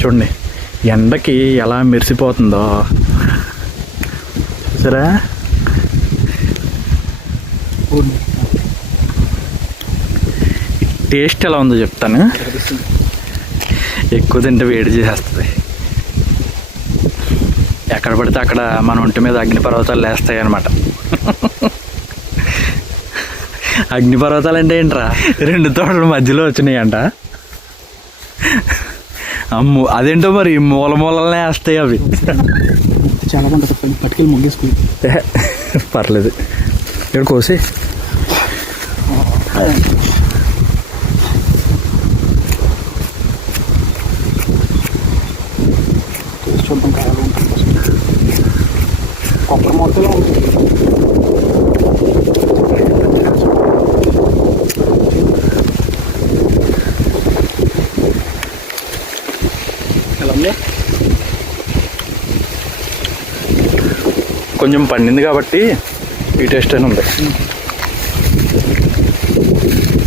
చూడండి ఎండకి ఎలా మెరిసిపోతుందో చూసారా. టేస్ట్ ఎలా ఉందో చెప్తాను. ఎక్కువ తింటే వేడి చేసేస్తుంది. ఎక్కడ పడితే అక్కడ మన ఒంటి మీద అగ్నిపర్వతాలు లేస్తాయి అన్నమాట. అగ్నిపర్వతాలు అంటే ఏంట్రా, 2 తోటల మధ్యలో వచ్చినాయి అంట. అమ్ము అదేంటో మరి మూలనే వేస్తాయి అవి. చాలా బాగుంటుంది. పట్టుకెళ్ళి ముగ్గేసుకుని పర్లేదు. ఇక్కడ కోసి చూద్దాం. కాయలు కొబ్బరి మొత్తలో ఎలా ఉంది? కొంచెం పండింది కాబట్టి ఈ టేస్ట్ అని ఉంది.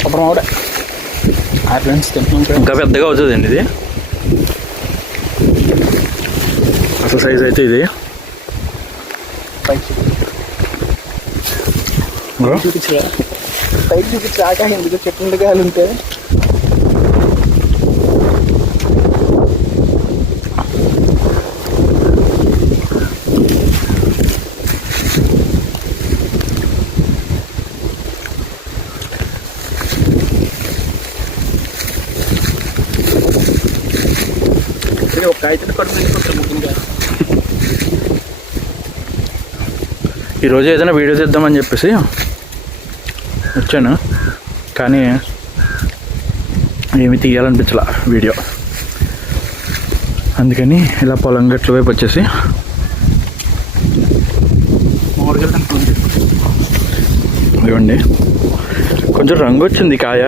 కొబ్బరి మామిడి ఫ్రెండ్స్ తింటున్నాం. ఇంకా పెద్దగా అవుతుందండి ఇది. అసలు సైజ్ అయితే ఇది చూపించరా, పైకి చూపించాక ఎందుకు చెట్టు కాయలు ఉంటే ఒక కాగితం కడుపు నిండిపోతాం ముఖ్యంగా. ఈరోజు ఏదైనా వీడియో తీద్దామని చెప్పేసి వచ్చాను, కానీ ఏమి తీయాలనిపించలా వీడియో. అందుకని ఇలా పొలం గట్ల వైపు వచ్చేసి ఇవ్వండి. కొంచెం రంగు వచ్చింది కాయ,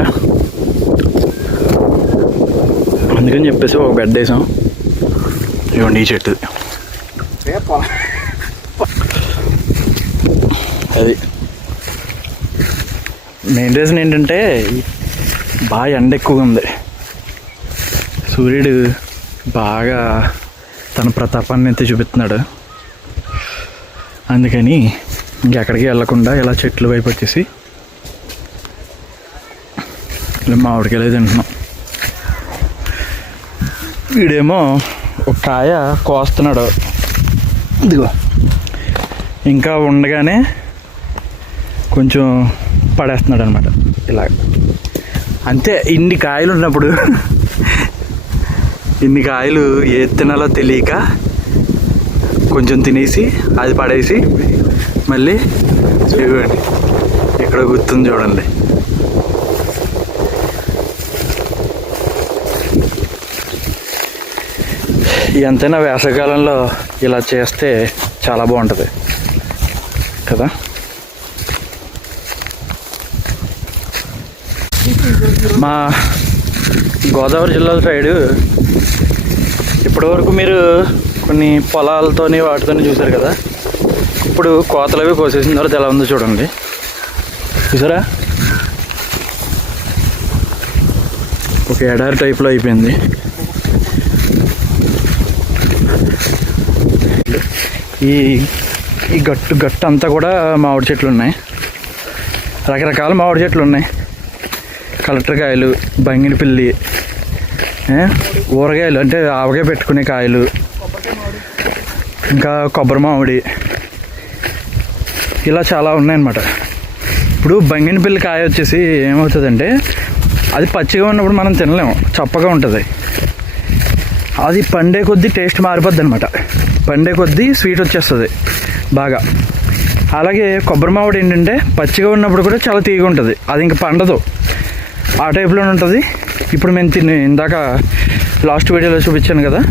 అందుకని చెప్పేసి ఒక బెడ్ వేసాం. ఇవ్వండి ఈ చెట్టు. అది మెయిన్ రీజన్ ఏంటంటే బాగా ఎండ ఎక్కువగా ఉంది. సూర్యుడు బాగా తన ప్రతాపాన్ని అయితే చూపిస్తున్నాడు. అందుకని ఇంకెక్కడికి వెళ్ళకుండా ఇలా చెట్ల వైపు వచ్చేసి ఇలా మామిడికాయలు తింటున్నాం. వీడేమో ఒక కాయ కోస్తున్నాడు. ఇదిగో ఇంకా ఉండగానే కొంచెం పడేస్తున్నాడు అనమాట. ఇలా అంతే. ఇన్ని కాయలు ఉన్నప్పుడు ఇన్ని కాయలు ఏ తినాలో తెలియక కొంచెం తినేసి అది పడేసి మళ్ళీ ఇవ్వండి ఇక్కడ గుర్తుంది చూడండి. ఎంతైనా వేసవికాలంలో ఇలా చేస్తే చాలా బాగుంటుంది కదా. మా గోదావరి జిల్లా సైడు ఇప్పటివరకు మీరు కొన్ని పొలాలతోని వాటితోని చూసారు కదా. ఇప్పుడు కోతలు అవి కోసేసిన తర్వాత ఎలా ఉందో చూడండి. చూసారా, ఒక ఎడారి టైప్లో అయిపోయింది. ఈ గట్టు అంతా కూడా మామిడి చెట్లు ఉన్నాయి. రకరకాల మామిడి చెట్లు ఉన్నాయి. కలెక్టర్ కాయలు, బంగినపిల్లి, ఊరగాయలు అంటే ఆవకాయ పెట్టుకునే కాయలు, ఇంకా కొబ్బరి మామిడి, ఇలా చాలా ఉన్నాయన్నమాట. ఇప్పుడు బంగినపిల్లి కాయ వచ్చేసి ఏమవుతుందంటే అది పచ్చిగా ఉన్నప్పుడు మనం తినలేము, చప్పగా ఉంటుంది. అది పండే కొద్దీ టేస్ట్ మారిపోద్ది అనమాట. పండే కొద్దీ స్వీట్ వచ్చేస్తుంది బాగా. అలాగే కొబ్బరి మామిడి ఏంటంటే పచ్చిగా ఉన్నప్పుడు కూడా చాలా తీగ ఉంటుంది, అది ఇంకా పండదు, ఆ టైప్లోనే ఉంటుంది. ఇప్పుడు మేము ఇందాక లాస్ట్ వీడియోలో చూపించాను కదా,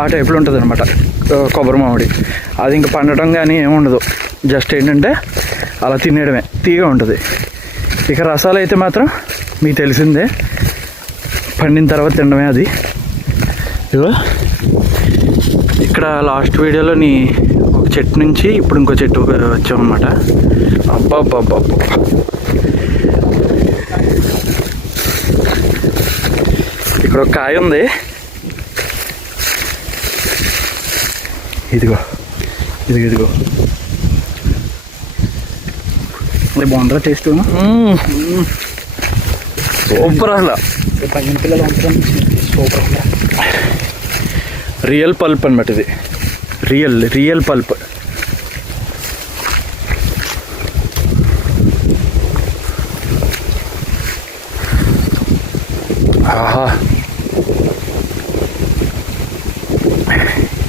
ఆ టైప్లో ఉంటుంది అనమాట కొబ్బరి మామిడి. అది ఇంకా పండటం కానీ ఏముండదు, జస్ట్ ఏంటంటే అలా తినేయడమే, తీగ ఉంటుంది. ఇక రసాలు అయితే మాత్రం మీకు తెలిసిందే, పండిన తర్వాత తినడమే. అది ఇదిగో ఇక్కడ లాస్ట్ వీడియోలోని ఒక చెట్టు నుంచి ఇప్పుడు ఇంకో చెట్టు వచ్చామన్నమాట. అబ్బా ఇక్కడ ఒక కాయ ఉంది, ఇదిగో ఇదిగో ఇదిగో మరి బాగుంటుందా టేస్ట్? సూపర్ అసలు. పైన పిల్లలు ఉంటారు సూపర్. రియల్ పల్ప్ అనమాట ఇది. Real pulp. ఆహా,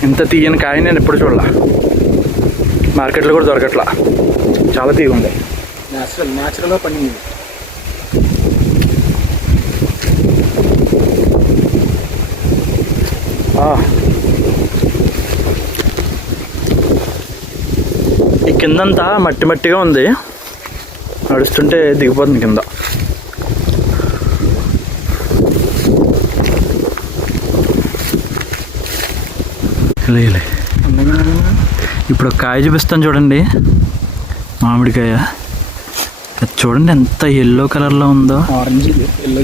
ఇంత తీయని కాయ నేను ఎప్పుడు చూడాల. మార్కెట్లో కూడా దొరకట్లా. చాలా తీగ ఉంది. న్యాచురల్గా పండింది. ఈ కిందంతా మట్టి మట్టిగా ఉంది, నడుస్తుంటే దిగిపోతుంది కింద. లే ఇప్పుడు కాయ చూపిస్తాను చూడండి, మామిడికాయ. అది చూడండి ఎంత ఎల్లో కలర్లో ఉందో. ఆరెంజ్ ఎల్లో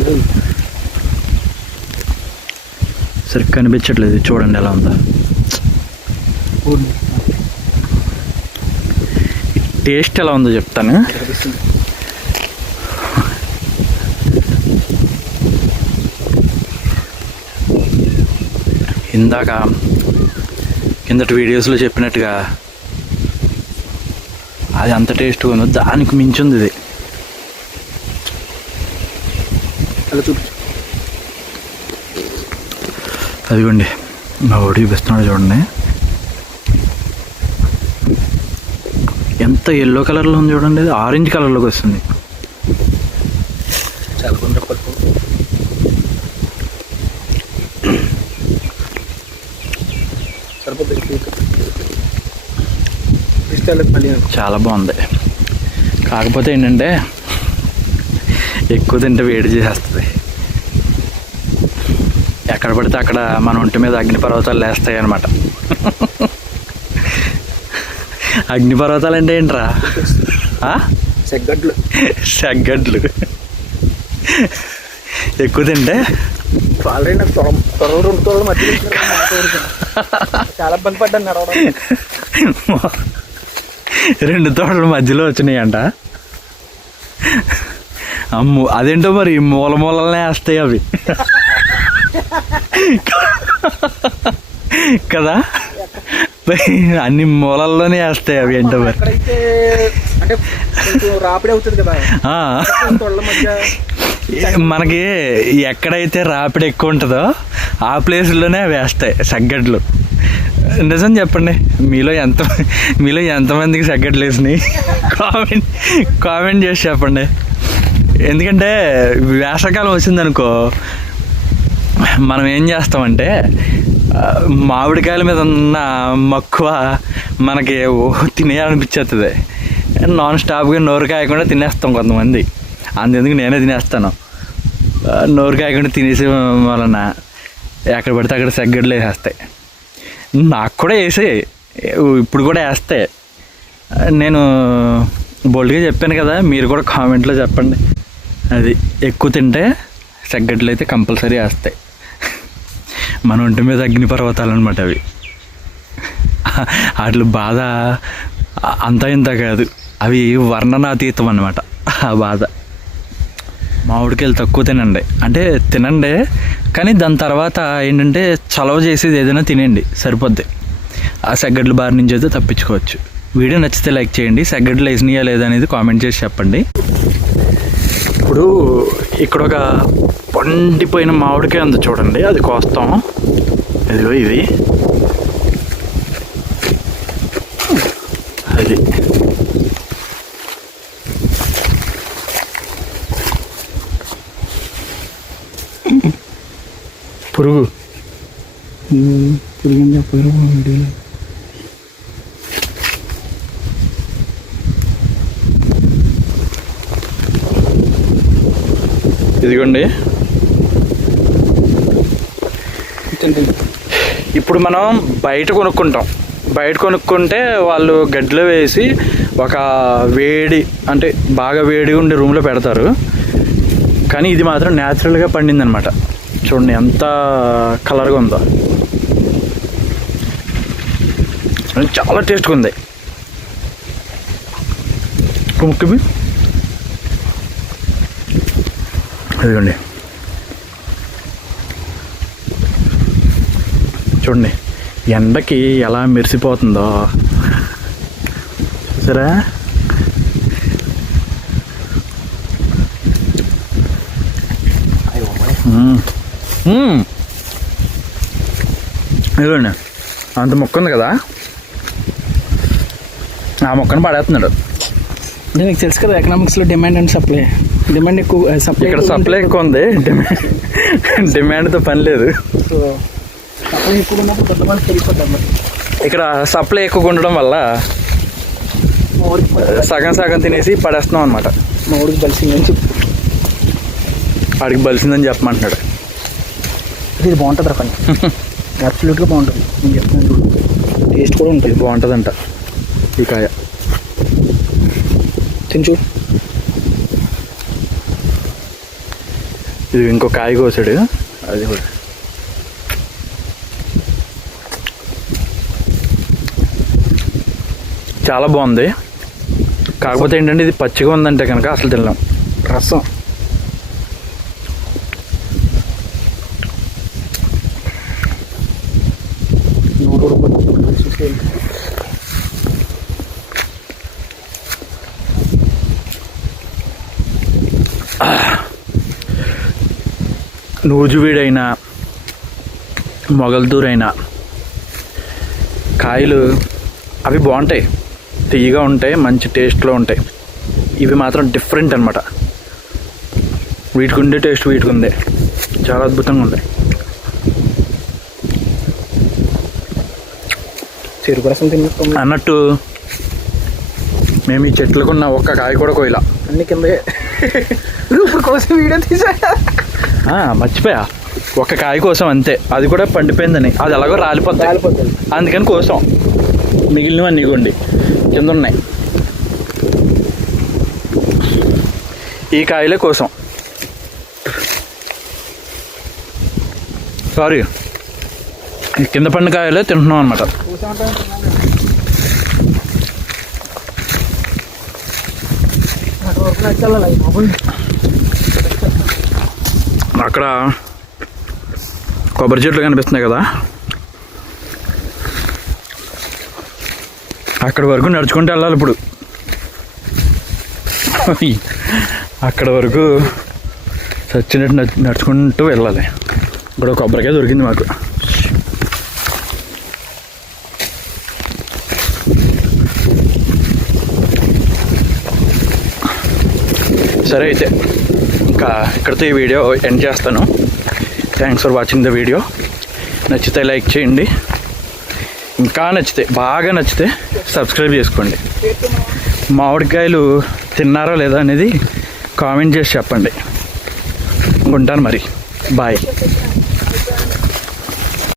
సరిగ్గా కనిపించట్లేదు, చూడండి ఎలా ఉందో. టేస్ట్ ఎలా ఉందో చెప్తాను. ఇందాక కిందటి వీడియోస్లో చెప్పినట్టుగా అది అంత టేస్ట్గా ఉందో దానికి మించింది ఇది. అదిగోండి మా ఓడి చూపిస్తున్నాడు చూడండి, ఎంత ఎల్లో కలర్లో ఉంది చూడండి. అది ఆరెంజ్ కలర్లోకి వస్తుంది. చాలా పప్పు చాలా బాగుంది. కాకపోతే ఏంటంటే ఎక్కువ తింటే వేడి చేసేస్తుంది. ఎక్కడ పడితే అక్కడ మన ఒంటి మీద అగ్నిపర్వతాలు లేస్తాయి అన్నమాట. అగ్నిపర్వతాలు అంటే ఏంట్రా? సెగ్గడ్లు ఎక్కువ తింటే ఆల్రెడీ నాకు త్వరలు 2 తొరలు మధ్య చాలా ఇబ్బంది పడ్డాను నడవడం. 2 తోటల మధ్యలో వచ్చినాయంట. అమ్ము అదేంటో మరి మూలనే వేస్తాయి అవి కదా, అన్ని మూలల్లోనే వేస్తాయి అవి. ఏంటో మరి అంటే రాపిడి అవుతుంది కదా మనకి ఎక్కడైతే రాపిడి ఎక్కువ ఉంటుందో ఆ ప్లేస్లోనే అవి వేస్తాయి సగ్గడ్లు. నిజం చెప్పండి, మీలో ఎంతమందికి సగ్గడ్లు వేసినాయి కామెంట్ చేసి చెప్పండి. ఎందుకంటే వేసవకాలం వచ్చిందనుకో మనం ఏం చేస్తామంటే మామిడికాయల మీద ఉన్న మక్కువ మనకి తినేయాలనిపించేస్తుంది. నాన్ స్టాప్గా నోరు కాయకుండా తినేస్తాం కొంతమంది. అందుకు నేనే తినేస్తాను. నోరు కాయకుండా తినేసే వలన ఎక్కడ పడితే అక్కడ సగ్గడ్లు వేసేస్తాయి. నాకు కూడా వేసాయి, ఇప్పుడు కూడా వేస్తాయి. నేను బోల్డ్గా చెప్పాను కదా, మీరు కూడా కామెంట్లో చెప్పండి. అది ఎక్కువ తింటే సగ్గడ్లు అయితే కంపల్సరీ వేస్తాయి. మన ఒంటి మీద అగ్నిపర్వతాలు అనమాట అవి. వాటి బాధ అంతా ఇంత కాదు, అవి వర్ణనాతీతం అన్నమాట ఆ బాధ. మామిడికాయలు తక్కువ తినండి అంటే తినండి, కానీ దాని తర్వాత ఏంటంటే చలవ చేసేది ఏదైనా తినండి, సరిపోద్ది. ఆ సగ్గడ్ల బారి నుంచి అయితే తప్పించుకోవచ్చు. వీడియో నచ్చితే లైక్ చేయండి. సగ్గడ్లు వేసినాయా లేదా అనేది కామెంట్ చేసి చెప్పండి. ఇప్పుడు ఇక్కడ ఒక పండిపోయిన మామిడికాయ ఉంది చూడండి, అది కోస్తాం. ఇదిగో ఇది అది పురుగు అని చెప్పారు వీడియోలో. ఇదిగోండి. ఇప్పుడు మనం బయట కొనుక్కుంటే వాళ్ళు గడ్డిలో వేసి ఒక వేడి అంటే బాగా వేడిగా ఉండే రూమ్లో పెడతారు. కానీ ఇది మాత్రం న్యాచురల్గా పండింది అనమాట. చూడండి ఎంత కలర్గా ఉందో. చాలా టేస్ట్గా ఉంది. ముఖ్యమి ఇదిగోండి, చూడండి ఎండకి ఎలా మెరిసిపోతుందో చూసారా. ఇదిగోండి అంత మొక్క ఉంది కదా, ఆ మొక్కను పడేస్తున్నాడు. నీకు తెలుసు కదా ఎకనామిక్స్లో డిమాండ్ అండ్ సప్లై. డిమాండ్ ఎక్కువ, సప్లై ఇక్కడ సప్లై ఎక్కువ ఉంది, డిమాండ్తో పని లేదు. సో సప్లై ఎక్కువ ఉన్నప్పుడు కొంతమంది వెళ్ళిపోతాం. ఇక్కడ సప్లై ఎక్కువ ఉండడం వల్ల సగం సగం తినేసి పడేస్తున్నాం అనమాట. మా ఊరికి బలిసిందని చెప్పి వాడికి బలిసిందని చెప్పమంటున్నాడు. ఇది బాగుంటుంది రకండి, అబ్సల్యూట్గా బాగుంటుంది. నేను చెప్తున్నాను చూడు, టేస్ట్ కూడా ఉంటుంది. బాగుంటుందంట ఈ కాయ. తిని చూడు. ఇది ఇంకో కాయ కోసాడు, అది కూడా చాలా బాగుంది. కాకపోతే ఏంటంటే ఇది పచ్చిగా ఉందంటే కనుక అసలు తినలేం. రసం నూజువీడైనా మొగల్తూరైనా కాయలు అవి బాగుంటాయి, తీయగా ఉంటాయి, మంచి టేస్ట్లో ఉంటాయి. ఇవి మాత్రం డిఫరెంట్ అనమాట. వీటికి ఉండే టేస్ట్ వీటికి ఉంది, చాలా అద్భుతంగా ఉంది. చెరుకు రసం తిన్న అన్నట్టు మేము ఈ చెట్లకున్న ఒక్క కాయ కూడా కోయలా, అన్ని కిందే. ఇప్పుడు కోసం వీడియో తీసా, మర్చిపోయా. ఒక్క కాయ కోసం అంతే, అది కూడా పండిపోయిందని. అది ఎలాగో రాలిపోతుంది, అందుకని కోసం. మిగిలినవన్నీ ఇగోండి కింద ఉన్నాయి. ఈ కాయలే కోసం, సారీ కింద పండు కాయలే తింటున్నాం అనమాట. అక్కడ కొబ్బరి చెట్లు కనిపిస్తున్నాయి కదా, అక్కడ వరకు నడుచుకుంటూ వెళ్ళాలి ఇప్పుడు. అక్కడ వరకు చచ్చినట్టు నడుచుకుంటూ వెళ్ళాలి. ఇప్పుడు కొబ్బరికాయ దొరికింది మాకు. సరే అయితే ఇంకా ఇక్కడితో ఈ వీడియో ఎండ్ చేస్తాను. Thanks for watching the video. నచ్చితే లైక్ చేయండి, ఇంకా నచ్చితే బాగా నచ్చితే సబ్స్క్రైబ్ చేసుకోండి. మామిడికాయలు తిన్నారో లేదా అనేది కామెంట్ చేసి చెప్పండి. ఉంటాను మరి, బాయ్.